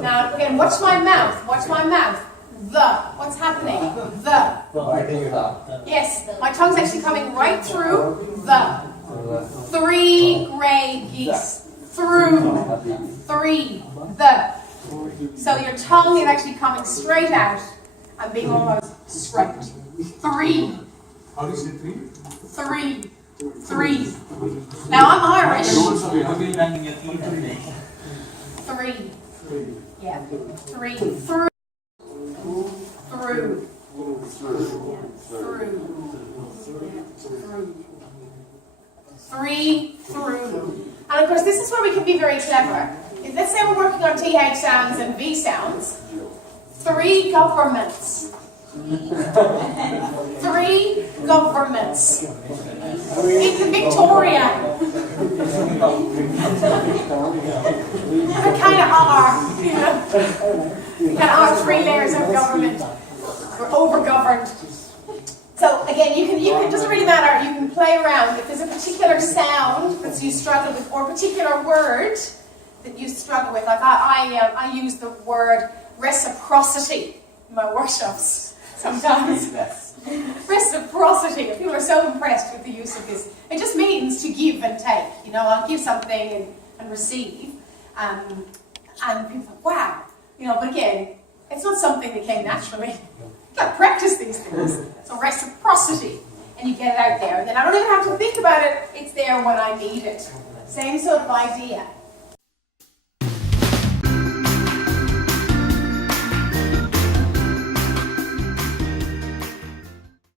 Now, again, watch my mouth. Watch my mouth. The. What's happening? The. Yes, my tongue's actually coming right through the. 3 grey geese. Through. 3. The. So your tongue is actually coming straight out and being almost straight. 3. How do you say 3? 3. 3. Now I'm Irish. 3. Yeah. 3. Through. Through. Through. 3. Through. And of course, this is where we can be very clever. If, let's say we're working on TH sounds and V sounds. 3 governments. 3 governments. It's Victoria. They kind of are. You know? Kind of are 3 layers of government. We're over-governed. So again, you can. It doesn't really matter. You can play around. If there's a particular sound that you struggle with, or a particular word that you struggle with, like I use the word reciprocity in my workshops sometimes. Reciprocity. People are so impressed with the use of this. It just means to give and take. You know, I'll give something and receive, and people think, wow. You know, but again, it's not something that came naturally. You've got to practice these things. So reciprocity, and you get it out there. And then I don't even have to think about it. It's there when I need it. Same sort of idea.